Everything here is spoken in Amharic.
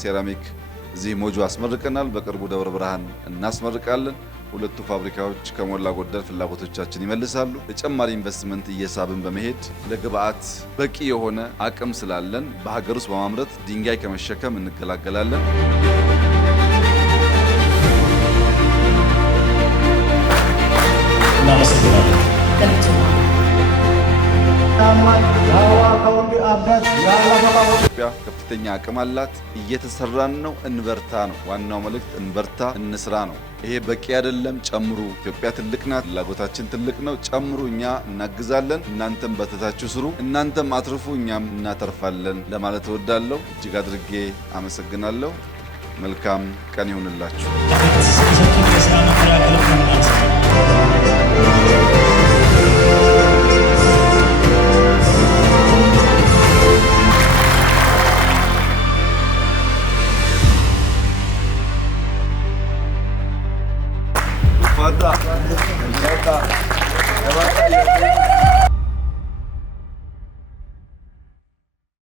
ሴራሚክ እዚህ ሞጆ አስመርቀናል። በቅርቡ ደብረ ብርሃን እናስመርቃለን። ሁለቱ ፋብሪካዎች ከሞላ ጎደል ፍላጎቶቻችን ይመልሳሉ። ተጨማሪ ኢንቨስትመንት እየሳብን በመሄድ ለግብአት በቂ የሆነ አቅም ስላለን በሀገር ውስጥ በማምረት ድንጋይ ከመሸከም እንገላገላለን። ኢትዮጵያ ከፍተኛ አቅም አላት። እየተሰራን ነው። እንበርታ ነው ዋናው መልእክት። እንበርታ፣ እንስራ ነው። ይሄ በቂ አይደለም፣ ጨምሩ። ኢትዮጵያ ትልቅ ናት፣ ፍላጎታችን ትልቅ ነው። ጨምሩ፣ እኛ እናግዛለን። እናንተም በርትታችሁ ስሩ፣ እናንተም አትርፉ፣ እኛም እናተርፋለን ለማለት እወዳለሁ። እጅግ አድርጌ አመሰግናለሁ። መልካም ቀን ይሁንላችሁ። Fanta.